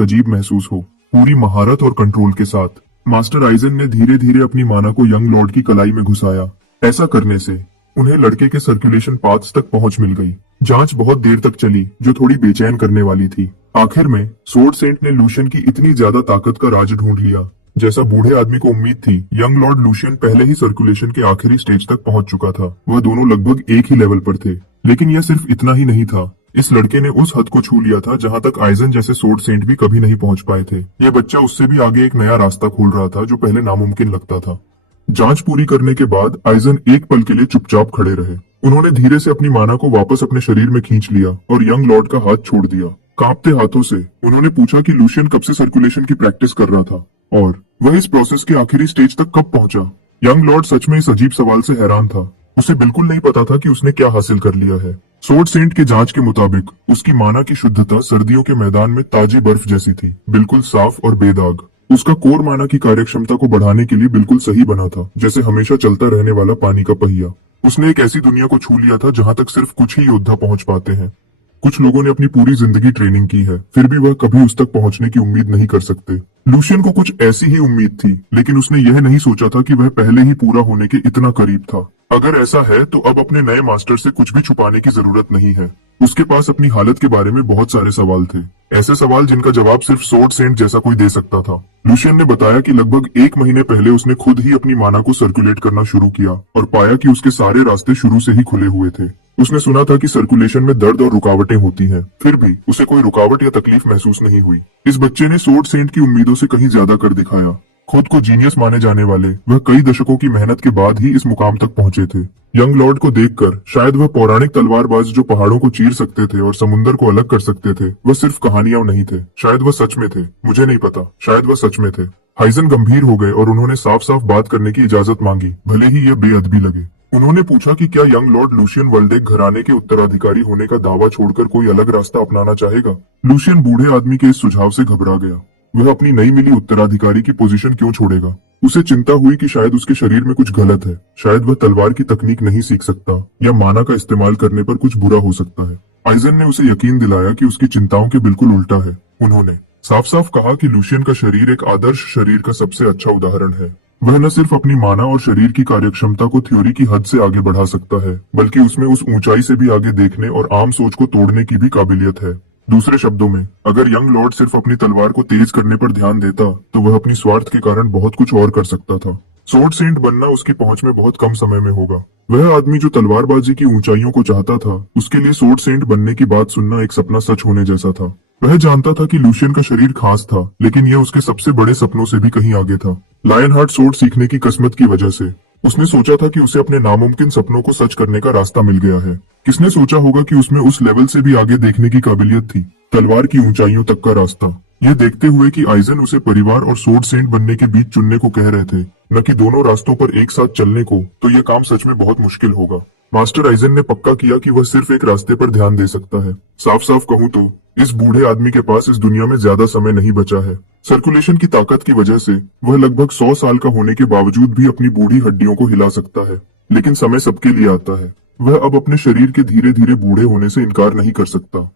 अजीब महसूस हो। पूरी महारत और कंट्रोल के साथ मास्टर आइजन ने धीरे धीरे अपनी माना को यंग लॉर्ड की कलाई में घुसाया। ऐसा करने से उन्हें लड़के के सर्कुलेशन पाथ्स तक पहुंच मिल गई। जांच बहुत देर तक चली, जो थोड़ी बेचैन करने वाली थी। आखिर में सोर्ड सेंट ने लूशियन की इतनी ज्यादा ताकत का राज ढूंढ लिया जैसा बूढ़े आदमी को उम्मीद थी। यंग लॉर्ड लूशियन पहले ही सर्कुलेशन के आखिरी स्टेज तक पहुंच चुका था। वह दोनों लगभग एक ही लेवल पर थे। लेकिन यह सिर्फ इतना ही नहीं था। इस लड़के ने उस हद को छू लिया था जहां तक आइजन जैसे सोर्ड सेंट भी कभी नहीं पहुंच पाए थे। यह बच्चा उससे भी आगे एक नया रास्ता खोल रहा था जो पहले नामुमकिन लगता था। जांच पूरी करने के बाद आइजन एक पल के लिए चुपचाप खड़े रहे। उन्होंने धीरे से अपनी माना को वापस अपने शरीर में खींच लिया और यंग लॉर्ड का हाथ छोड़ दिया। कांपते हाथों से उन्होंने पूछा कि लूशियन कब से सर्कुलेशन की प्रैक्टिस कर रहा था और वह इस प्रोसेस के आखिरी स्टेज तक कब पहुंचा। यंग लॉर्ड सच में इस अजीब सवाल से हैरान था। उसे बिल्कुल नहीं पता था कि उसने क्या हासिल कर लिया है। सोर्ड सेंट के जांच के मुताबिक उसकी माना की शुद्धता सर्दियों के मैदान में ताजी बर्फ जैसी थी, बिल्कुल साफ और बेदाग। उसका कोर माना की कार्यक्षमता को बढ़ाने के लिए बिल्कुल सही बना था, जैसे हमेशा चलता रहने वाला पानी का पहिया। उसने एक ऐसी दुनिया को छू लिया था जहां तक सिर्फ कुछ ही योद्धा पहुंच पाते हैं। कुछ लोगों ने अपनी पूरी जिंदगी ट्रेनिंग की है, फिर भी वह कभी उस तक पहुंचने की उम्मीद नहीं कर सकते। लूशियन को कुछ ऐसी ही उम्मीद थी, लेकिन उसने यह नहीं सोचा था कि वह पहले ही पूरा होने के इतना करीब था। अगर ऐसा है तो अब अपने नए मास्टर से कुछ भी छुपाने की जरूरत नहीं है। उसके पास अपनी हालत के बारे में बहुत सारे सवाल थे, ऐसे सवाल जिनका जवाब सिर्फ सोर्ड सेंट जैसा कोई दे सकता था। लूशियन ने बताया कि लगभग एक महीने पहले उसने खुद ही अपनी माना को सर्कुलेट करना शुरू किया और पाया कि उसके सारे रास्ते शुरू से ही खुले हुए थे। उसने सुना था कि सर्कुलेशन में दर्द और रुकावटें होती हैं, फिर भी उसे कोई रुकावट या तकलीफ महसूस नहीं हुई। इस बच्चे ने सोर्ड सेंट की उम्मीदों से कहीं ज्यादा कर दिखाया। खुद को जीनियस माने जाने वाले वह कई दशकों की मेहनत के बाद ही इस मुकाम तक पहुंचे थे। यंग लॉर्ड को देखकर शायद वह पौराणिक तलवारबाज जो पहाड़ों को चीर सकते थे और समुद्र को अलग कर सकते थे, वह सिर्फ कहानियां नहीं थे। शायद वह सच में थे, मुझे नहीं पता। शायद वह सच में थे। आइजन गंभीर हो गए और उन्होंने साफ साफ बात करने की इजाजत मांगी, भले ही यह बेअदबी लगे। उन्होंने पूछा कि क्या यंग लॉर्ड लूशियन वर्ल्डेक घराने के उत्तराधिकारी होने का दावा छोड़कर कोई अलग रास्ता अपनाना चाहेगा। लूशियन बूढ़े आदमी के इस सुझाव से घबरा गया। वह अपनी नई मिली उत्तराधिकारी की पोजीशन क्यों छोड़ेगा। उसे चिंता हुई कि शायद उसके शरीर में कुछ गलत है, शायद वह तलवार की तकनीक नहीं सीख सकता या माना का इस्तेमाल करने पर कुछ बुरा हो सकता है। आइजन ने उसे यकीन दिलाया कि उसकी चिंताओं के बिल्कुल उल्टा है। उन्होंने साफ साफ कहा कि लूशियन का शरीर एक आदर्श शरीर का सबसे अच्छा उदाहरण है। वह न सिर्फ अपनी माना और शरीर की कार्यक्षमता को थ्योरी की हद से आगे बढ़ा सकता है, बल्कि उसमें उस ऊंचाई से भी आगे देखने और आम सोच को तोड़ने की भी काबिलियत है। दूसरे शब्दों में, अगर यंग लॉर्ड सिर्फ अपनी तलवार को तेज करने पर ध्यान देता तो वह अपनी स्वार्थ के कारण बहुत कुछ और कर सकता था। सोर्ड सेंट बनना उसकी पहुंच में बहुत कम समय में होगा। वह आदमी जो तलवारबाजी की ऊंचाइयों को चाहता था, उसके लिए सोर्ड सेंट बनने की बात सुनना एक सपना सच होने जैसा था। वह जानता था कि लूशियन का शरीर खास था, लेकिन यह उसके सबसे बड़े सपनों से भी कहीं आगे था। लायन हार्ट सोर्ड सीखने की किस्मत की वजह से उसने सोचा था कि उसे अपने नामुमकिन सपनों को सच करने का रास्ता मिल गया है। किसने सोचा होगा कि उसमें उस लेवल से भी आगे देखने की काबिलियत थी, तलवार की ऊंचाइयों तक का रास्ता। यह देखते हुए कि आइजन उसे परिवार और सोर्ड सेंट बनने के बीच चुनने को कह रहे थे, न कि दोनों रास्तों पर एक साथ चलने को, तो यह काम सच में बहुत मुश्किल होगा। मास्टर आइजन ने पक्का किया कि वह सिर्फ एक रास्ते पर ध्यान दे सकता है। साफ साफ कहूँ तो इस बूढ़े आदमी के पास इस दुनिया में ज्यादा समय नहीं बचा है। सर्कुलेशन की ताकत की वजह से वह लगभग 100 साल का होने के बावजूद भी अपनी बूढ़ी हड्डियों को हिला सकता है। लेकिन समय सबके लिए आता है। वह अब अपने शरीर के धीरे धीरे बूढ़े होने से इनकार नहीं कर सकता।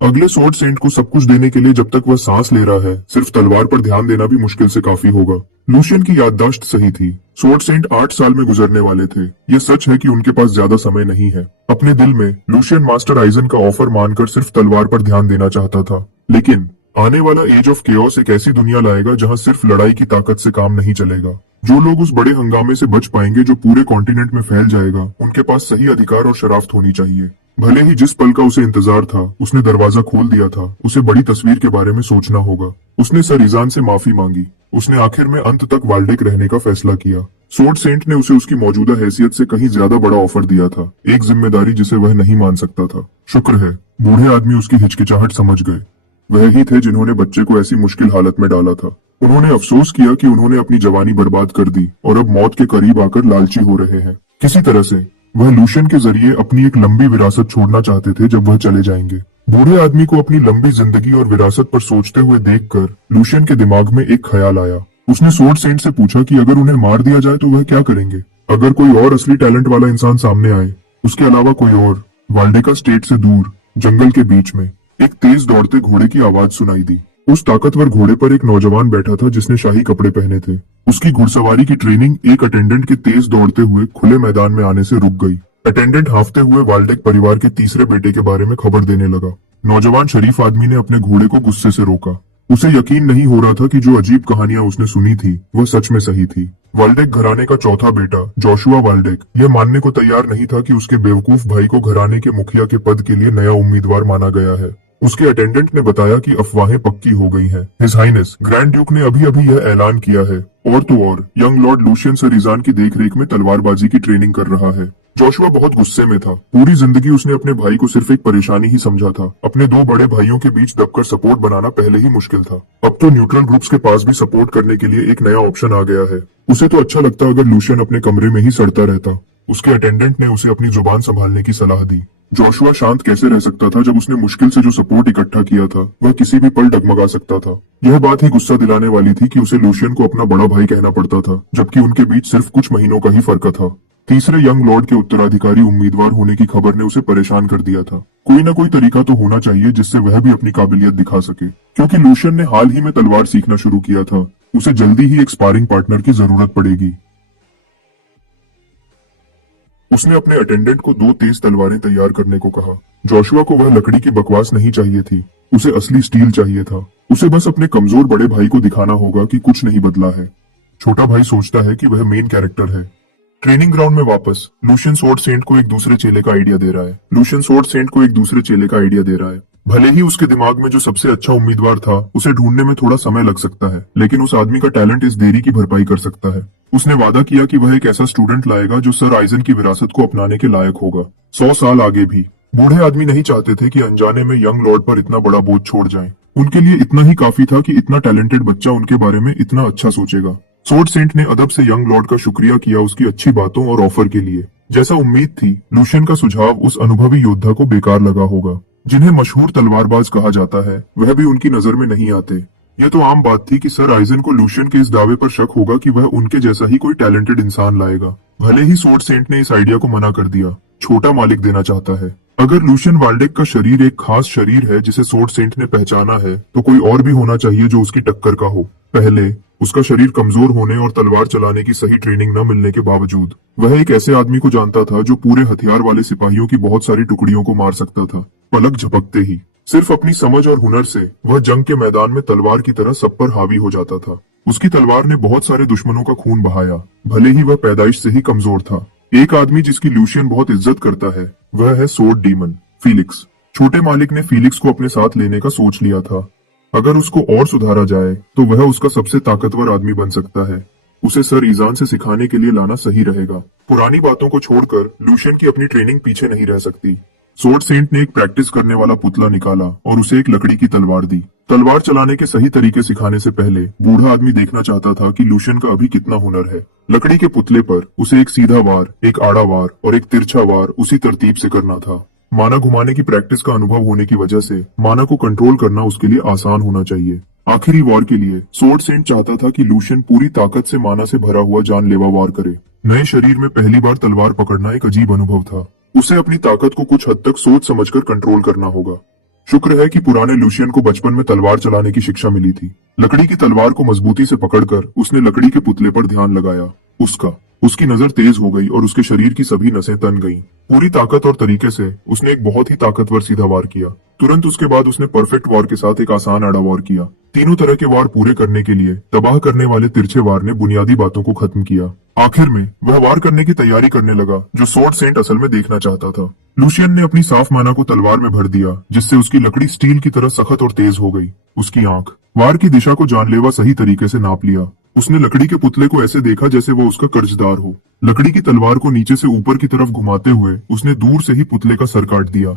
अगले सोर्ड सेंट को सब कुछ देने के लिए जब तक वह सांस ले रहा है, सिर्फ तलवार पर ध्यान देना भी मुश्किल से काफी होगा। लूशियन की याददाश्त सही थी। सोर्ड सेंट 8 साल में गुजरने वाले थे। यह सच है कि उनके पास ज्यादा समय नहीं है। अपने दिल में लूशियन मास्टर आइजन का ऑफर मानकर सिर्फ तलवार पर ध्यान देना चाहता था। लेकिन आने वाला एज ऑफ केओस एक ऐसी दुनिया लाएगा जहां सिर्फ लड़ाई की ताकत से काम नहीं चलेगा। जो लोग उस बड़े हंगामे से बच पाएंगे जो पूरे कॉन्टिनेंट में फैल जाएगा, उनके पास सही अधिकार और शराफ्त होनी चाहिए। भले ही जिस पल का उसे इंतजार था उसने दरवाजा खोल दिया था, उसे बड़ी तस्वीर के बारे में सोचना होगा। उसने सर इजान से माफी मांगी। उसने आखिर में अंत तक वाल्डेक रहने का फैसला किया। सोर्ड सेंट ने उसे उसकी मौजूदा हैसियत से कहीं ज्यादा बड़ा ऑफर दिया था, एक जिम्मेदारी जिसे वह नहीं मान सकता था। शुक्र है बूढ़े आदमी उसकी हिचकिचाहट समझ गए। वह ही थे जिन्होंने बच्चे को ऐसी मुश्किल हालत में डाला था। उन्होंने अफसोस किया कि उन्होंने अपनी जवानी बर्बाद कर दी और अब मौत के करीब आकर लालची हो रहे हैं। किसी तरह से वह लूशियन के जरिए अपनी एक लंबी विरासत छोड़ना चाहते थे जब वह चले जाएंगे। बूढ़े आदमी को अपनी लंबी जिंदगी और विरासत पर सोचते हुए देखकर लूशियन के दिमाग में एक ख्याल आया। उसने सोर्ड सेंट से पूछा कि अगर उन्हें मार दिया जाए तो वह क्या करेंगे। अगर कोई और असली टैलेंट वाला इंसान सामने आए, उसके अलावा कोई और। वाल्डेका स्टेट से दूर जंगल के बीच में एक तेज दौड़ते घोड़े की आवाज सुनाई दी। उस ताकतवर घोड़े पर एक नौजवान बैठा था जिसने शाही कपड़े पहने थे। उसकी घुड़सवारी की ट्रेनिंग एक अटेंडेंट के तेज दौड़ते हुए खुले मैदान में आने से रुक गई। अटेंडेंट हांफते हुए वाल्डेक परिवार के तीसरे बेटे के बारे में खबर देने लगा। नौजवान शरीफ आदमी ने अपने घोड़े को गुस्से से रोका। उसे यकीन नहीं हो रहा था कि जो अजीब कहानियां उसने सुनी थी वह सच में सही थी। वाल्डेक घराने का चौथा बेटा जोशुआ वाल्डेक यह मानने को तैयार नहीं था कि उसके बेवकूफ भाई को घराने के मुखिया के पद के लिए नया उम्मीदवार माना गया है। उसके अटेंडेंट ने बताया कि अफवाहें पक्की हो गई हैं। हिज हाइनेस ग्रैंड ड्यूक ने अभी अभी यह ऐलान किया है। और तो और यंग लॉर्ड लूशियन सर इजान की देखरेख में तलवारबाजी की ट्रेनिंग कर रहा है। जोशुआ बहुत गुस्से में था। पूरी जिंदगी उसने अपने भाई को सिर्फ एक परेशानी ही समझा था। अपने दो बड़े भाइयों के बीच दबकर सपोर्ट बनाना पहले ही मुश्किल था। अब तो न्यूट्रल ग्रुप्स के पास भी सपोर्ट करने के लिए एक नया ऑप्शन आ गया है। उसे तो अच्छा लगता अगर लूशियन अपने कमरे में ही सड़ता रहता। उसके अटेंडेंट ने उसे अपनी जुबान संभालने की सलाह दी। जोशुआ शांत कैसे रह सकता था जब उसने मुश्किल से जो सपोर्ट इकट्ठा किया था वह किसी भी पल डगमगा सकता था। यह बात ही गुस्सा दिलाने वाली थी कि उसे लूशियन को अपना बड़ा भाई कहना पड़ता था, जबकि उनके बीच सिर्फ कुछ महीनों का ही फर्क था। तीसरे यंग लॉर्ड के उत्तराधिकारी उम्मीदवार होने की खबर ने उसे परेशान कर दिया था। कोई ना कोई तरीका तो होना चाहिए जिससे वह भी अपनी काबिलियत दिखा सके। क्योंकि लूशियन ने हाल ही में तलवार सीखना शुरू किया था, उसे जल्दी ही एक स्पारिंग पार्टनर की जरूरत पड़ेगी। उसने अपने अटेंडेंट को 2 तेज तलवारें तैयार करने को कहा। जोशुआ को वह लकड़ी की बकवास नहीं चाहिए थी, उसे असली स्टील चाहिए था। उसे बस अपने कमजोर बड़े भाई को दिखाना होगा कि कुछ नहीं बदला है। छोटा भाई सोचता है कि वह मेन कैरेक्टर है। ट्रेनिंग ग्राउंड में वापस लूशियन स्वॉर्ड सेंट को एक दूसरे चेले का आइडिया दे रहा है। भले ही उसके दिमाग में जो सबसे अच्छा उम्मीदवार था उसे ढूंढने में थोड़ा समय लग सकता है, लेकिन उस आदमी का टैलेंट इस देरी की भरपाई कर सकता है। उसने वादा किया कि वह एक ऐसा स्टूडेंट लाएगा जो सर आइजन की विरासत को अपनाने के लायक होगा। 100 साल आगे भी बूढ़े आदमी नहीं चाहते थे कि अनजाने में यंग लॉर्ड पर इतना बड़ा बोझ छोड़ जाएं। उनके लिए इतना ही काफी था कि इतना टैलेंटेड बच्चा उनके बारे में इतना अच्छा सोचेगा। स्वॉर्ड सेंट ने अदब से यंग लॉर्ड का शुक्रिया किया उसकी अच्छी बातों और ऑफर के लिए। जैसा उम्मीद थी, लूशियन का सुझाव उस अनुभवी योद्धा को बेकार लगा होगा। जिन्हें मशहूर तलवारबाज कहा जाता है वह भी उनकी नजर में नहीं आते। यह तो आम बात थी कि सर आइजन को लूशियन के इस दावे पर शक होगा कि वह उनके जैसा ही कोई टैलेंटेड इंसान लाएगा। भले ही स्वॉर्ड सेंट ने इस आइडिया को मना कर दिया, छोटा मालिक देना चाहता है। अगर लूशियन वाल्डेक का शरीर एक खास शरीर है जिसे स्वॉर्ड सेंट ने पहचाना है, तो कोई और भी होना चाहिए जो उसकी टक्कर का हो। पहले उसका शरीर कमजोर होने और तलवार चलाने की सही ट्रेनिंग न मिलने के बावजूद वह एक ऐसे आदमी को जानता था जो पूरे हथियार वाले सिपाहियों की बहुत सारी टुकड़ियों को मार सकता था, पलक झपकते ही। सिर्फ अपनी समझ और हुनर से वह जंग के मैदान में तलवार की तरह सब पर हावी हो जाता था। उसकी तलवार ने बहुत सारे दुश्मनों का खून बहाया, भले ही वह पैदाइश से ही कमजोर था। एक आदमी जिसकी लूशियन बहुत इज्जत करता है वह है सोर्ड डीमन फीलिक्स। छोटे मालिक ने फीलिक्स को अपने साथ लेने का सोच लिया था। अगर उसको और सुधारा जाए तो वह उसका सबसे ताकतवर आदमी बन सकता है। उसे सर ईजान से सिखाने के लिए लाना सही रहेगा। पुरानी बातों को छोड़कर लूशियन की अपनी ट्रेनिंग पीछे नहीं रह सकती। स्वॉर्ड सेंट ने एक प्रैक्टिस करने वाला पुतला निकाला और उसे एक लकड़ी की तलवार दी। तलवार चलाने के सही तरीके सिखाने से पहले बूढ़ा आदमी देखना चाहता था कि लूशियन का अभी कितना हुनर है। लकड़ी के पुतले पर उसे एक सीधा वार, एक आड़ा वार और एक तिरछा वार उसी तरतीब से करना था। माना घुमाने की प्रैक्टिस का अनुभव होने की वजह से माना को कंट्रोल करना उसके लिए आसान होना चाहिए। आखिरी वार के लिए स्वॉर्ड सेंट चाहता था कि लूशियन पूरी ताकत से माना से भरा हुआ जानलेवा वार करे। नए शरीर में पहली बार तलवार पकड़ना एक अजीब अनुभव था। उसे अपनी ताकत को कुछ हद तक सोच समझकर कंट्रोल करना होगा। शुक्र है कि पुराने लूशियन को बचपन में तलवार चलाने की शिक्षा मिली थी। लकड़ी की तलवार को मजबूती से पकड़कर उसने लकड़ी के पुतले पर ध्यान लगाया। उसकी नजर तेज हो गई और उसके शरीर की सभी नसें तन गईं। पूरी ताकत और तरीके से उसने एक बहुत ही ताकतवर सीधा वार किया। तुरंत उसके बाद उसने परफेक्ट वार के साथ एक आसान आड़ा वार किया। तीनों तरह के वार पूरे करने के लिए तबाह करने वाले तिरछे वार ने बुनियादी बातों को खत्म किया। आखिर में वह वार करने की तैयारी करने लगा जो स्वॉर्ड सेंट असल में देखना चाहता था। लूशियन ने अपनी साफ माना को तलवार में भर दिया, जिससे उसकी लकड़ी स्टील की तरह सख्त और तेज हो गई। उसकी आंख वार की दिशा को जानलेवा सही तरीके से नाप लिया। उसने लकड़ी के पुतले को ऐसे देखा जैसे वो उसका कर्जदार हो। लकड़ी की तलवार को नीचे से ऊपर की तरफ घुमाते हुए उसने दूर से ही पुतले का सर काट दिया।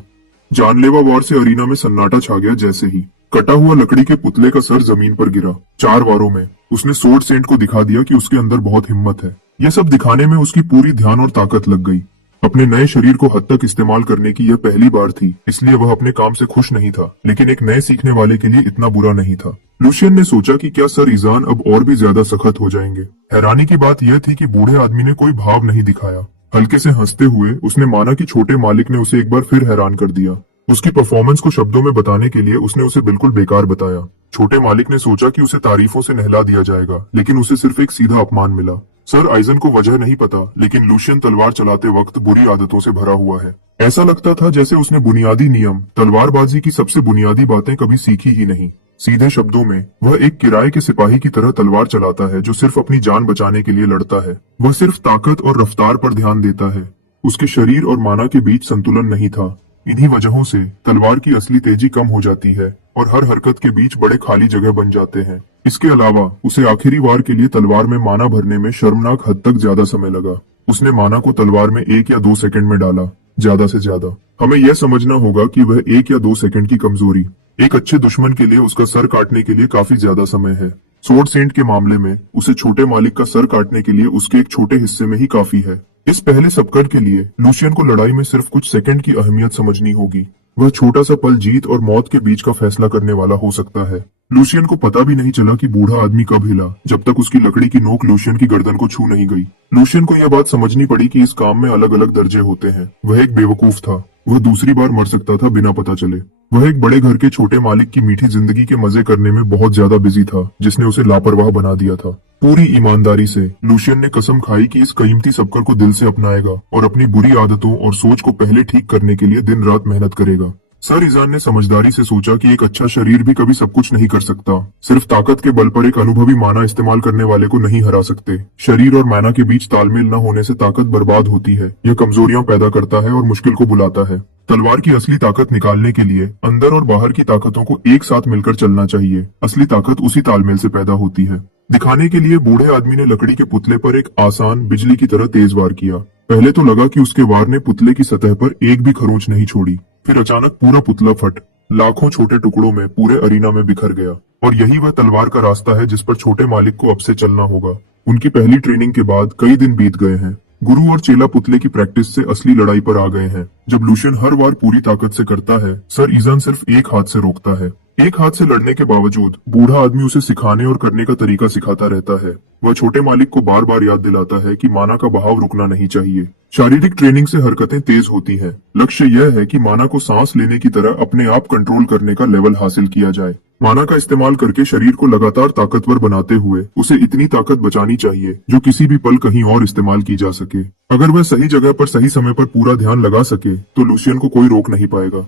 जानलेवा वार से अरीना में सन्नाटा छा गया। जैसे ही कटा हुआ लकड़ी के पुतले का सर जमीन पर गिरा, 4 वारों में उसने स्वॉर्ड सेंट को दिखा दिया कि उसके अंदर बहुत हिम्मत है। यह सब दिखाने में उसकी पूरी ध्यान और ताकत लग गई। अपने नए शरीर को हद तक इस्तेमाल करने की यह पहली बार थी, इसलिए वह अपने काम से खुश नहीं था, लेकिन एक नए सीखने वाले के लिए इतना बुरा नहीं था। लूशियन ने सोचा कि क्या सर ईजान अब और भी ज्यादा सख्त हो जाएंगे। हैरानी की बात यह थी कि बूढ़े आदमी ने कोई भाव नहीं दिखाया। हल्के से हंसते हुए उसने माना कि छोटे मालिक ने उसे एक बार फिर हैरान कर दिया। उसकी परफॉर्मेंस को शब्दों में बताने के लिए उसने उसे बिल्कुल बेकार बताया। छोटे मालिक ने सोचा कि उसे तारीफों से नहला दिया जाएगा, लेकिन उसे सिर्फ एक सीधा अपमान मिला। सर आइजन को वजह नहीं पता, लेकिन लूशियन तलवार चलाते वक्त बुरी आदतों से भरा हुआ है। ऐसा लगता था जैसे उसने बुनियादी नियम, तलवारबाजी की सबसे बुनियादी बातें कभी सीखी ही नहीं। सीधे शब्दों में वह एक किराए के सिपाही की तरह तलवार चलाता है जो सिर्फ अपनी जान बचाने के लिए लड़ता है। वह सिर्फ ताकत और रफ्तार पर ध्यान देता है। उसके शरीर और माना के बीच संतुलन नहीं था। इन्हीं वजहों से तलवार की असली तेजी कम हो जाती है और हर हरकत के बीच बड़े खाली जगह बन जाते हैं। इसके अलावा उसे आखिरी वार के लिए तलवार में माना भरने में शर्मनाक हद तक ज्यादा समय लगा। उसने माना को तलवार में 1 या 2 सेकंड में डाला, ज्यादा से ज्यादा। हमें यह समझना होगा कि वह 1 या 2 सेकंड की कमजोरी एक अच्छे दुश्मन के लिए उसका सर काटने के लिए काफी ज्यादा समय है। सोर्ड सेंट के मामले में उसे छोटे मालिक का सर काटने के लिए उसके एक छोटे हिस्से में ही काफी है। इस पहले सबकट के लिए लूशियन को लड़ाई में सिर्फ कुछ सेकंड की अहमियत समझनी होगी। वह छोटा सा पल जीत और मौत के बीच का फैसला करने वाला हो सकता है। लूशियन को पता भी नहीं चला कि बूढ़ा आदमी कब हिला, जब तक उसकी लकड़ी की नोक लूशियन की गर्दन को छू नहीं गई। लूशियन को यह बात समझनी पड़ी कि इस काम में अलग अलग दर्जे होते हैं। वह एक बेवकूफ था। वह दूसरी बार मर सकता था बिना पता चले। वह एक बड़े घर के छोटे मालिक की मीठी जिंदगी के मजे करने में बहुत ज्यादा बिजी था, जिसने उसे लापरवाह बना दिया था। पूरी ईमानदारी से लूशियन ने कसम खाई कि इस कीमती सबकर को दिल से अपनाएगा और अपनी बुरी आदतों और सोच को पहले ठीक करने के लिए दिन रात मेहनत करेगा। सर ईजान ने समझदारी से सोचा कि एक अच्छा शरीर भी कभी सब कुछ नहीं कर सकता। सिर्फ ताकत के बल पर एक अनुभवी माना इस्तेमाल करने वाले को नहीं हरा सकते। शरीर और माना के बीच तालमेल न होने से ताकत बर्बाद होती है। यह कमजोरियां पैदा करता है और मुश्किल को बुलाता है। तलवार की असली ताकत निकालने के लिए अंदर और बाहर की ताकतों को एक साथ मिलकर चलना चाहिए। असली ताकत उसी तालमेल से पैदा होती है। दिखाने के लिए बूढ़े आदमी ने लकड़ी के पुतले पर एक आसान बिजली की तरह तेज वार किया। पहले तो लगा कि उसके वार ने पुतले की सतह पर एक भी खरोंच नहीं छोड़ी। फिर अचानक पूरा पुतला फट लाखों छोटे टुकड़ों में पूरे अरीना में बिखर गया। और यही वह तलवार का रास्ता है जिस पर छोटे मालिक को अब से चलना होगा। उनकी पहली ट्रेनिंग के बाद कई दिन बीत गए हैं। गुरु और चेला पुतले की प्रैक्टिस से असली लड़ाई पर आ गए हैं। जब लूशियन हर वार पूरी ताकत से करता है, सर ईजान सिर्फ एक हाथ से रोकता है। एक हाथ से लड़ने के बावजूद बूढ़ा आदमी उसे सिखाने और करने का तरीका सिखाता रहता है। वह छोटे मालिक को बार बार याद दिलाता है कि माना का बहाव रुकना नहीं चाहिए। शारीरिक ट्रेनिंग से हरकतें तेज होती हैं। लक्ष्य यह है कि माना को सांस लेने की तरह अपने आप कंट्रोल करने का लेवल हासिल किया जाए। माना का इस्तेमाल करके शरीर को लगातार ताकतवर बनाते हुए उसे इतनी ताकत बचानी चाहिए जो किसी भी पल कहीं और इस्तेमाल की जा सके। अगर वह सही जगह पर सही समय पर पूरा ध्यान लगा सके तो लूशियन को कोई रोक नहीं पाएगा।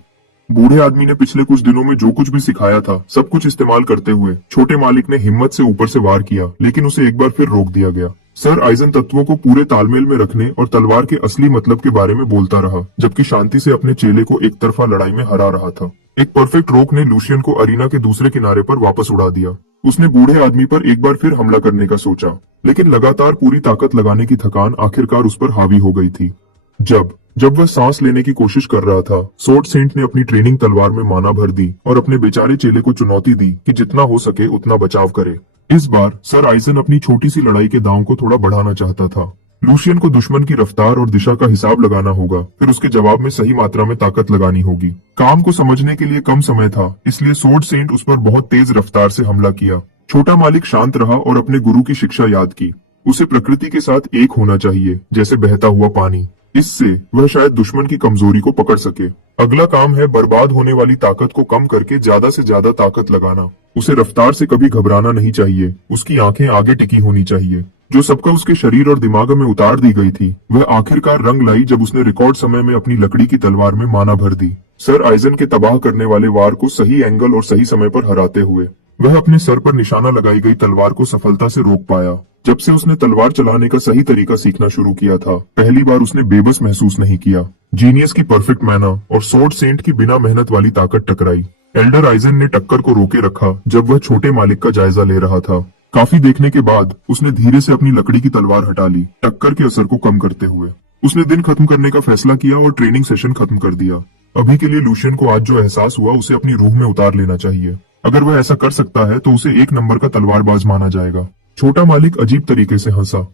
बूढ़े आदमी ने पिछले कुछ दिनों में जो कुछ भी सिखाया था सब कुछ इस्तेमाल करते हुए छोटे मालिक ने हिम्मत से ऊपर से वार किया, लेकिन उसे एक बार फिर रोक दिया गया। सर आइजन तत्वों को पूरे तालमेल में रखने और तलवार के असली मतलब के बारे में बोलता रहा, जबकि शांति से अपने चेले को एक तरफा लड़ाई में हरा रहा था। एक परफेक्ट रोक ने लूशियन को अरीना के दूसरे किनारे पर वापस उड़ा दिया। उसने बूढ़े आदमी पर एक बार फिर हमला करने का सोचा, लेकिन लगातार पूरी ताकत लगाने की थकान आखिरकार उस पर हावी हो गई थी। जब वह सांस लेने की कोशिश कर रहा था, सोर्ड सेंट ने अपनी ट्रेनिंग तलवार में माना भर दी और अपने बेचारे चेले को चुनौती दी कि जितना हो सके उतना बचाव करे। इस बार सर आइजन अपनी छोटी सी लड़ाई के दांव को थोड़ा बढ़ाना चाहता था। लूशियन को दुश्मन की रफ्तार और दिशा का हिसाब लगाना होगा, फिर उसके जवाब में सही मात्रा में ताकत लगानी होगी। काम को समझने के लिए कम समय था, इसलिए सोर्ड सेंट उस पर बहुत तेज रफ्तार से हमला किया। छोटा मालिक शांत रहा और अपने गुरु की शिक्षा याद की। उसे प्रकृति के साथ एक होना चाहिए, जैसे बहता हुआ पानी। इससे वह शायद दुश्मन की कमजोरी को पकड़ सके। अगला काम है बर्बाद होने वाली ताकत को कम करके ज्यादा से ज्यादा ताकत लगाना। उसे रफ्तार से कभी घबराना नहीं चाहिए। उसकी आंखें आगे टिकी होनी चाहिए। जो सबका उसके शरीर और दिमाग में उतार दी गई थी, वह आखिरकार रंग लाई जब उसने रिकॉर्ड समय में अपनी लकड़ी की तलवार में माना भर दी। सर आइजन के तबाह करने वाले वार को सही एंगल और सही समय पर हराते हुए वह अपने सर पर निशाना लगाई गई तलवार को सफलता से रोक पाया। जब से उसने तलवार चलाने का सही तरीका सीखना शुरू किया था, पहली बार उसने बेबस महसूस नहीं किया। जीनियस की परफेक्ट मैना और सोर्ड सेंट की बिना मेहनत वाली ताकत टकराई। एल्डर आइजन ने टक्कर को रोके रखा जब वह छोटे मालिक का जायजा ले रहा था। काफी देखने के बाद उसने धीरे से अपनी लकड़ी की तलवार हटा ली, टक्कर के असर को कम करते हुए। उसने दिन खत्म करने का फैसला किया और ट्रेनिंग सेशन खत्म कर दिया। अभी के लिए लूशियन को आज जो एहसास हुआ उसे अपनी रूह में उतार लेना चाहिए। अगर वह ऐसा कर सकता है तो उसे एक नंबर का तलवारबाज माना जाएगा। छोटा मालिक अजीब तरीके से हंसा।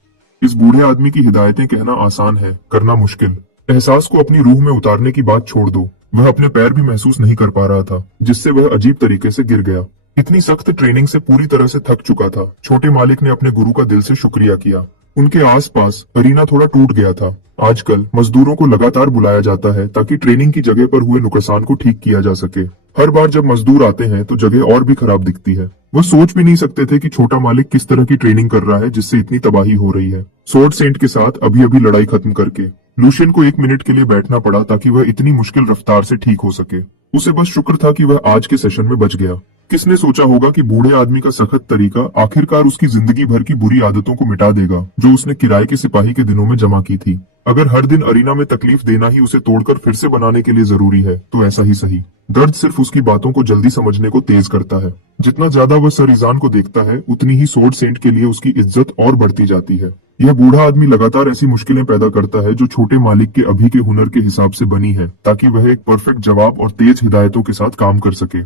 इस बूढ़े आदमी की हिदायतें कहना आसान है, करना मुश्किल। एहसास को अपनी रूह में उतारने की बात छोड़ दो। वह अपने पैर भी महसूस नहीं कर पा रहा था, जिससे वह अजीब तरीके से गिर गया। इतनी सख्त ट्रेनिंग से पूरी तरह से थक चुका था। छोटे मालिक ने अपने गुरु का दिल से शुक्रिया किया। उनके आसपास अरीना थोड़ा टूट गया था। आजकल मजदूरों को लगातार बुलाया जाता है ताकि ट्रेनिंग की जगह पर हुए नुकसान को ठीक किया जा सके। हर बार जब मजदूर आते हैं तो जगह और भी खराब दिखती है। वो सोच भी नहीं सकते थे कि छोटा मालिक किस तरह की ट्रेनिंग कर रहा है जिससे इतनी तबाही हो रही है। सोर्ड सेंट के साथ अभी अभी लड़ाई खत्म करके लूशियन को 1 मिनट के लिए बैठना पड़ा ताकि वह इतनी मुश्किल रफ्तार से ठीक हो सके। उसे बस शुक्र था कि वह आज के सेशन में बच गया। किसने सोचा होगा कि बूढ़े आदमी का सख्त तरीका आखिरकार उसकी जिंदगी भर की बुरी आदतों को मिटा देगा जो उसने किराए के सिपाही के दिनों में जमा की थी। अगर हर दिन अरीना में तकलीफ देना ही उसे तोड़कर फिर से बनाने के लिए जरूरी है तो ऐसा ही सही। दर्द सिर्फ उसकी बातों को जल्दी समझने को तेज करता है। जितना ज्यादा वह सर ईजान को देखता है उतनी ही सोर्ड सेंट के लिए उसकी इज्जत और बढ़ती जाती है। यह बूढ़ा आदमी लगातार ऐसी मुश्किलें पैदा करता है जो छोटे मालिक के अभी के हुनर के हिसाब से बनी है ताकि वह एक परफेक्ट जवाब और तेज हिदायतों के साथ काम कर सके।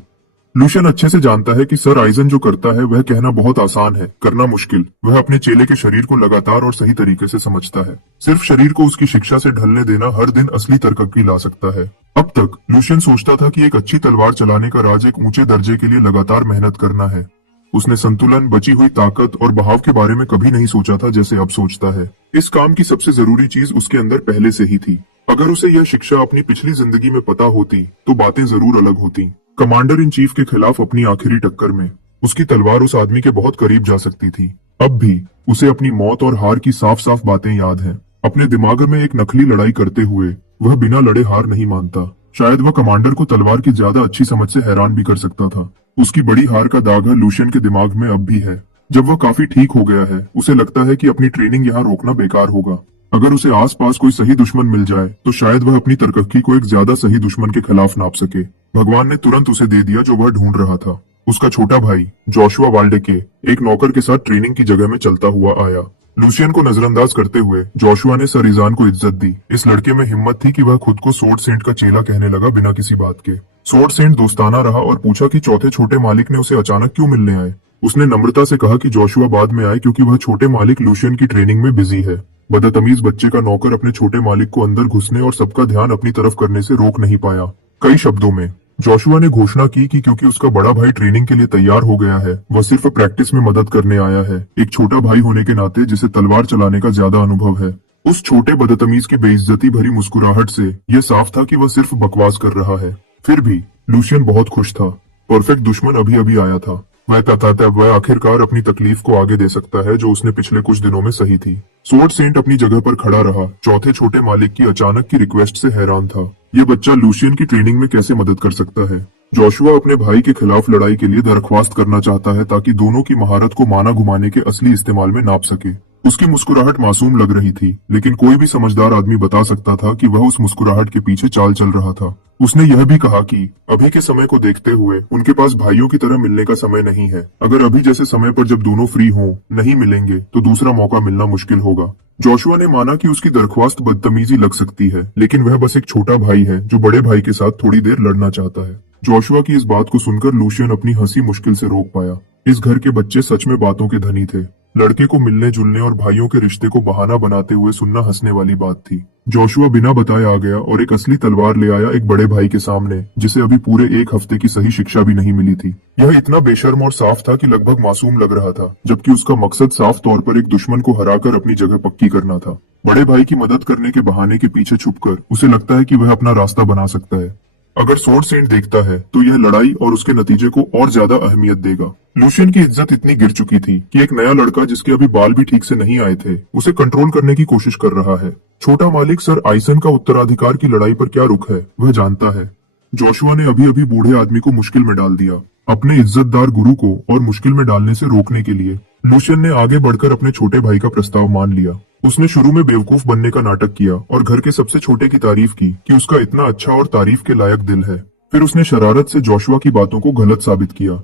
लूशियन अच्छे से जानता है कि सर आइजन जो करता है वह कहना बहुत आसान है, करना मुश्किल। वह अपने चेले के शरीर को लगातार और सही तरीके से समझता है। सिर्फ शरीर को उसकी शिक्षा से ढलने देना हर दिन असली तरक्की ला सकता है। अब तक लूशियन सोचता था कि एक अच्छी तलवार चलाने का राज एक ऊंचे दर्जे के लिए लगातार मेहनत करना है। उसने संतुलन, बची हुई ताकत और बहाव के बारे में कभी नहीं सोचा था जैसे अब सोचता है। इस काम की सबसे जरूरी चीज उसके अंदर पहले से ही थी। अगर उसे यह शिक्षा अपनी पिछली जिंदगी में पता होती तो बातें जरूर अलग होती। कमांडर इन चीफ के खिलाफ अपनी आखिरी टक्कर में उसकी तलवार उस आदमी के बहुत करीब जा सकती थी। अब भी उसे अपनी मौत और हार की साफ साफ बातें याद हैं। अपने दिमाग में एक नकली लड़ाई करते हुए वह बिना लड़े हार नहीं मानता। शायद वह कमांडर को तलवार की ज्यादा अच्छी समझ से हैरान भी कर सकता था। उसकी बड़ी हार का दाग लूशियन के दिमाग में अब भी है। जब वह काफी ठीक हो गया है उसे लगता है कि अपनी ट्रेनिंग यहाँ रोकना बेकार होगा। अगर उसे आसपास कोई सही दुश्मन मिल जाए तो शायद वह अपनी तरक्की को एक ज्यादा सही दुश्मन के खिलाफ नाप सके। भगवान ने तुरंत उसे दे दिया जो वह ढूंढ रहा था। उसका छोटा भाई जोशुआ वाल्डेके एक नौकर के साथ ट्रेनिंग की जगह में चलता हुआ आया। लूशियन को नजरअंदाज करते हुए जोशुआ ने सर ईजान को इज्जत दी। इस लड़के में हिम्मत थी कि वह खुद को सोर्ड सेंट का चेला कहने लगा बिना किसी बात के। सोर्ड सेंट दोस्ताना रहा और पूछा कि चौथे छोटे मालिक ने उसे अचानक क्यों मिलने आए। उसने नम्रता से कहा कि जोशुआ बाद में आए क्योंकि वह छोटे मालिक लूशियन की ट्रेनिंग में बिजी है। बदतमीज बच्चे का नौकर अपने छोटे मालिक को अंदर घुसने और सबका ध्यान अपनी तरफ करने से रोक नहीं पाया। कई शब्दों में जोशुआ ने घोषणा की कि क्योंकि उसका बड़ा भाई ट्रेनिंग के लिए तैयार हो गया है वह सिर्फ प्रैक्टिस में मदद करने आया है। एक छोटा भाई होने के नाते जिसे तलवार चलाने का ज्यादा अनुभव है। उस छोटे बदतमीज की बेइज्जती भरी मुस्कुराहट से यह साफ था कि वह सिर्फ बकवास कर रहा है। फिर भी लूशियन बहुत खुश था। परफेक्ट दुश्मन अभी अभी आया था। वह आखिरकार अपनी तकलीफ को आगे दे सकता है जो उसने पिछले कुछ दिनों में सही थी। सोर्ड सेंट अपनी जगह पर खड़ा रहा। चौथे छोटे मालिक की अचानक की रिक्वेस्ट से हैरान था। ये बच्चा लूशियन की ट्रेनिंग में कैसे मदद कर सकता है। जोशुआ अपने भाई के खिलाफ लड़ाई के लिए दरख्वास्त करना चाहता है ताकि दोनों की महारत को माना घुमाने के असली इस्तेमाल में नाप सके। उसकी मुस्कुराहट मासूम लग रही थी लेकिन कोई भी समझदार आदमी बता सकता था कि वह उस मुस्कुराहट के पीछे चाल चल रहा था। उसने यह भी कहा कि अभी के समय को देखते हुए उनके पास भाइयों की तरह मिलने का समय नहीं है। अगर अभी जैसे समय पर जब दोनों फ्री हों नहीं मिलेंगे तो दूसरा मौका मिलना मुश्किल होगा। जोशुआ ने माना कि उसकी दरख्वास्त बदतमीजी लग सकती है लेकिन वह बस एक छोटा भाई है जो बड़े भाई के साथ थोड़ी देर लड़ना चाहता है। जोशुआ की इस बात को सुनकर लूशियन अपनी हंसी मुश्किल से रोक पाया। इस घर के बच्चे सच में बातों के धनी थे। लड़के को मिलने जुलने और भाइयों के रिश्ते को बहाना बनाते हुए सुनना हंसने वाली बात थी। जोशुआ बिना बताए आ गया और एक असली तलवार ले आया एक बड़े भाई के सामने जिसे अभी पूरे 1 हफ्ते की सही शिक्षा भी नहीं मिली थी। यह इतना बेशर्म और साफ था कि लगभग मासूम लग रहा था जबकि उसका मकसद साफ तौर पर एक दुश्मन को हराकर अपनी जगह पक्की करना था। बड़े भाई की मदद करने के बहाने के पीछे छुपकर उसे लगता है कि वह अपना रास्ता बना सकता है। अगर सोर्ड सेंट देखता है तो यह लड़ाई और उसके नतीजे को और ज्यादा अहमियत देगा। लूशियन की इज्जत इतनी गिर चुकी थी कि एक नया लड़का जिसके अभी बाल भी ठीक से नहीं आए थे उसे कंट्रोल करने की कोशिश कर रहा है। छोटा मालिक सर आइसन का उत्तराधिकार की लड़ाई पर क्या रुख है वह जानता है। जोशुआ ने अभी अभी बूढ़े आदमी को मुश्किल में डाल दिया। अपने इज्जतदार गुरु को और मुश्किल में डालने से रोकने के लिए लूशियन ने आगे बढ़कर अपने छोटे भाई का प्रस्ताव मान लिया। उसने शुरू में बेवकूफ बनने का नाटक किया और घर के सबसे छोटे की तारीफ की कि उसका इतना अच्छा और तारीफ के लायक दिल है। फिर उसने शरारत से जोशुआ की बातों को गलत साबित किया।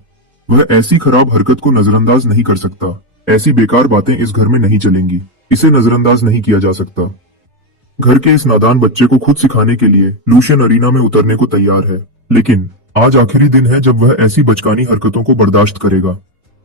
वह ऐसी खराब हरकत को नजरअंदाज नहीं कर सकता। ऐसी बेकार बातें इस घर में नहीं चलेंगी। इसे नजरअंदाज नहीं किया जा सकता। घर के इस नादान बच्चे को खुद सिखाने के लिए लूशियन अरीना में उतरने को तैयार है। लेकिन आज आखिरी दिन है जब वह ऐसी बचकानी हरकतों को बर्दाश्त करेगा।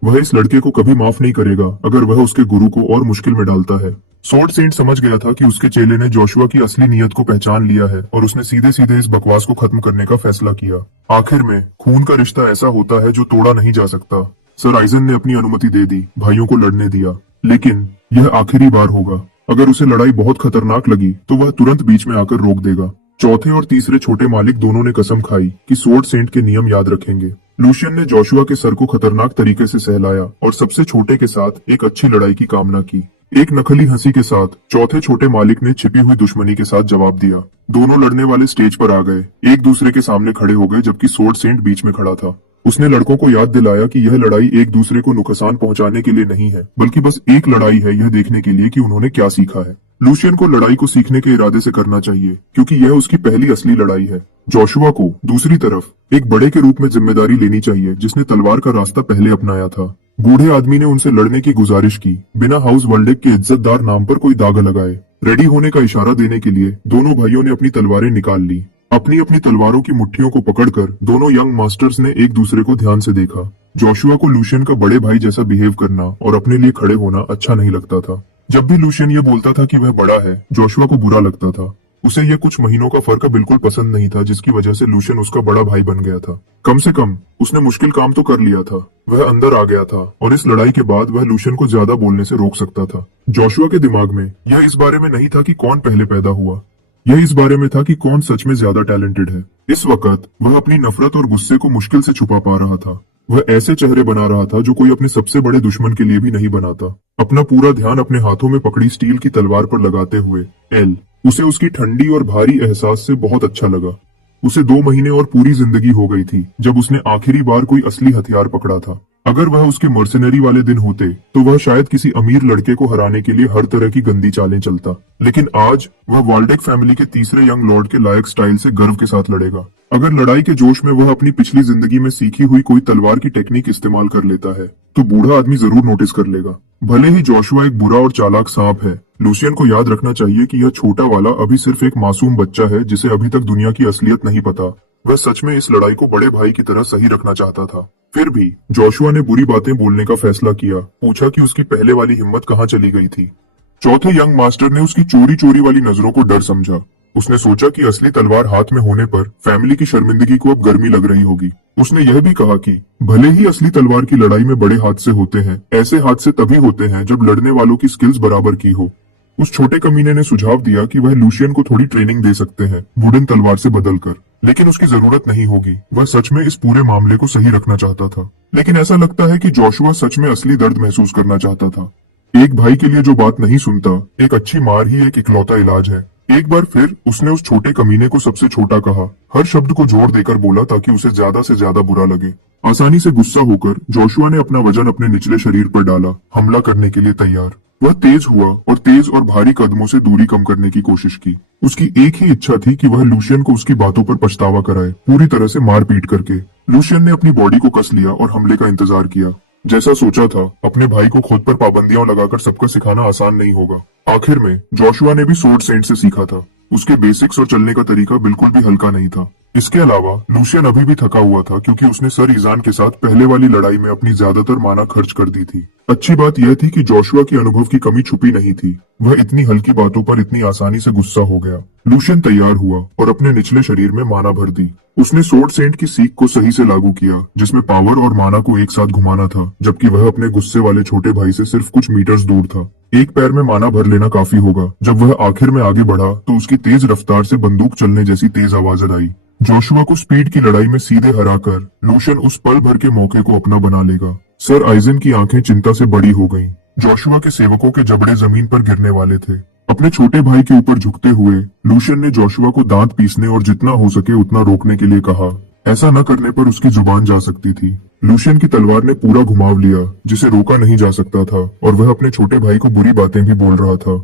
वह इस लड़के को कभी माफ नहीं करेगा अगर वह उसके गुरु को और मुश्किल में डालता है। सोर्ड सेंट समझ गया था कि उसके चेले ने जोशुआ की असली नीयत को पहचान लिया है और उसने सीधे सीधे इस बकवास को खत्म करने का फैसला किया। आखिर में खून का रिश्ता ऐसा होता है जो तोड़ा नहीं जा सकता। सर आइजन ने अपनी अनुमति दे दी, भाइयों को लड़ने दिया, लेकिन यह आखिरी बार होगा। अगर उसे लड़ाई बहुत खतरनाक लगी तो वह तुरंत बीच में आकर रोक देगा। चौथे और तीसरे छोटे मालिक दोनों ने कसम खाई कि स्वॉर्ड सेंट के नियम याद रखेंगे। लूशियन ने जोशुआ के सर को खतरनाक तरीके से सहलाया और सबसे छोटे के साथ एक अच्छी लड़ाई की कामना की। एक नकली हंसी के साथ चौथे छोटे मालिक ने छिपी हुई दुश्मनी के साथ जवाब दिया। दोनों लड़ने वाले स्टेज पर आ गए, एक दूसरे के सामने खड़े हो गए, जबकि स्वॉर्ड सेंट बीच में खड़ा था। उसने लड़कों को याद दिलाया कि यह लड़ाई एक दूसरे को नुकसान पहुंचाने के लिए नहीं है, बल्कि बस एक लड़ाई है यह देखने के लिए कि उन्होंने क्या सीखा है। लूशियन को लड़ाई को सीखने के इरादे से करना चाहिए, क्योंकि यह उसकी पहली असली लड़ाई है। जोशुआ को दूसरी तरफ एक बड़े के रूप में जिम्मेदारी लेनी चाहिए, जिसने तलवार का रास्ता पहले अपनाया था। बूढ़े आदमी ने उनसे लड़ने की गुजारिश की, बिना हाउस वर्ल्डेक के इज्जतदार नाम पर कोई दाग लगाए। रेडी होने का इशारा देने के लिए दोनों भाइयों ने अपनी तलवारें निकाल ली। अपनी अपनी तलवारों की मुट्ठियों को पकड़कर दोनों यंग मास्टर्स ने एक दूसरे को ध्यान से देखा। जोशुआ को लूशियन का बड़े भाई जैसा बिहेव करना और अपने लिए खड़े होना अच्छा नहीं लगता था। जब भी लूशियन ये बोलता था कि वह बड़ा है, जोशुआ को बुरा लगता था। उसे यह कुछ महीनों का फर्क बिल्कुल पसंद नहीं था, जिसकी वजह से लूशियन उसका बड़ा भाई बन गया था। कम से कम उसने मुश्किल काम तो कर लिया था। वह अंदर आ गया था और इस लड़ाई के बाद वह लूशियन को ज्यादा बोलने से रोक सकता था। जोशुआ के दिमाग में यह इस बारे में नहीं था कि कौन पहले पैदा हुआ, यह इस बारे में था कि कौन सच में ज्यादा टैलेंटेड है। इस वक्त वह अपनी नफरत और गुस्से को मुश्किल से छुपा पा रहा था। वह ऐसे चेहरे बना रहा था जो कोई अपने सबसे बड़े दुश्मन के लिए भी नहीं बनाता। अपना पूरा ध्यान अपने हाथों में पकड़ी स्टील की तलवार पर लगाते हुए उसे उसकी ठंडी और भारी एहसास से बहुत अच्छा लगा। उसे 2 महीने और पूरी जिंदगी हो गई थी जब उसने आखिरी बार कोई असली हथियार पकड़ा था। अगर वह उसके मर्सनरी वाले दिन होते तो वह शायद किसी अमीर लड़के को हराने के लिए हर तरह की गंदी चालें चलता, लेकिन आज वह वाल्डेक फैमिली के तीसरे यंग लॉर्ड के लायक स्टाइल से गर्व के साथ लड़ेगा। अगर लड़ाई के जोश में वह अपनी पिछली जिंदगी में सीखी हुई कोई तलवार की टेक्निक इस्तेमाल कर लेता है तो बूढ़ा आदमी जरूर नोटिस कर लेगा। भले ही जोशुआ एक बुरा और चालाक सांप है, लूशियन को याद रखना चाहिए कि यह छोटा वाला अभी सिर्फ एक मासूम बच्चा है जिसे अभी तक दुनिया की असलियत नहीं पता। वह सच में इस लड़ाई को बड़े भाई की तरह सही रखना चाहता था। फिर भी जोशुआ ने बुरी बातें बोलने का फैसला किया। पूछा कि उसकी पहले वाली हिम्मत कहाँ चली गई थी। चौथे यंग मास्टर ने उसकी चोरी चोरी वाली नजरों को डर समझा। उसने सोचा कि असली तलवार हाथ में होने पर फैमिली की शर्मिंदगी को अब गर्मी लग रही होगी। उसने यह भी कहा कि भले ही असली तलवार की लड़ाई में बड़े हादसे होते हैं, ऐसे हादसे तभी होते हैं जब लड़ने वालों की स्किल्स बराबर की हो। उस छोटे कमीने ने सुझाव दिया कि वह लूशियन को थोड़ी ट्रेनिंग दे सकते हैं वुडन तलवार से बदलकर, लेकिन उसकी जरूरत नहीं होगी। वह सच में इस पूरे मामले को सही रखना चाहता था। लेकिन ऐसा लगता है कि जोशुआ सच में असली दर्द महसूस करना चाहता था। एक भाई के लिए जो बात नहीं सुनता, एक अच्छी मार ही एक इकलौता इलाज है। एक बार फिर उसने उस छोटे कमीने को सबसे छोटा कहा, हर शब्द को जोर देकर बोला ताकि उसे ज्यादा से ज्यादा बुरा लगे। आसानी से गुस्सा होकर जोशुआ ने अपना वजन अपने निचले शरीर पर डाला, हमला करने के लिए तैयार। वह तेज हुआ और तेज और भारी कदमों से दूरी कम करने की कोशिश की। उसकी एक ही इच्छा थी कि वह लूशियन को उसकी बातों पर पछतावा कराए, पूरी तरह से मार पीट करके। लूशियन ने अपनी बॉडी को कस लिया और हमले का इंतजार किया। जैसा सोचा था, अपने भाई को खुद पर पाबंदियां लगाकर सबका सिखाना आसान नहीं होगा। आखिर में जोशुआ ने भी स्वॉर्ड सेंट से सीखा था। उसके बेसिक्स और चलने का तरीका बिल्कुल भी हल्का नहीं था। इसके अलावा लूशियन अभी भी थका हुआ था, क्योंकि उसने सर ईजान के साथ पहले वाली लड़ाई में अपनी ज्यादातर माना खर्च कर दी थी। अच्छी बात यह थी कि जोशुआ की अनुभव की कमी छुपी नहीं थी। वह इतनी हल्की बातों पर इतनी आसानी से गुस्सा हो गया। लूशियन तैयार हुआ और अपने निचले शरीर में माना भर दी। उसने स्वॉर्ड सेंट की सीख को सही से लागू किया, जिसमें पावर और माना को एक साथ घुमाना था, जबकि वह अपने गुस्से वाले छोटे भाई से सिर्फ कुछ मीटर्स दूर था। एक पैर में माना भर लेना काफी होगा। जब वह आखिर में आगे बढ़ा तो उसकी तेज रफ्तार से बंदूक चलने जैसी तेज आवाज आई। जोशुआ को स्पीड की लड़ाई में सीधे हराकर लूशियन उस पल भर के मौके को अपना बना लेगा। सर आइजन की आंखें चिंता से बड़ी हो गईं। जोशुआ के सेवकों के जबड़े जमीन पर गिरने वाले थे। अपने छोटे भाई के ऊपर झुकते हुए लूशियन ने जोशुआ को दांत पीसने और जितना हो सके उतना रोकने के लिए कहा। ऐसा न करने पर उसकी जुबान जा सकती थी। लूशियन की तलवार ने पूरा घुमाव लिया, जिसे रोका नहीं जा सकता था, और वह अपने छोटे भाई को बुरी बातें भी बोल रहा था।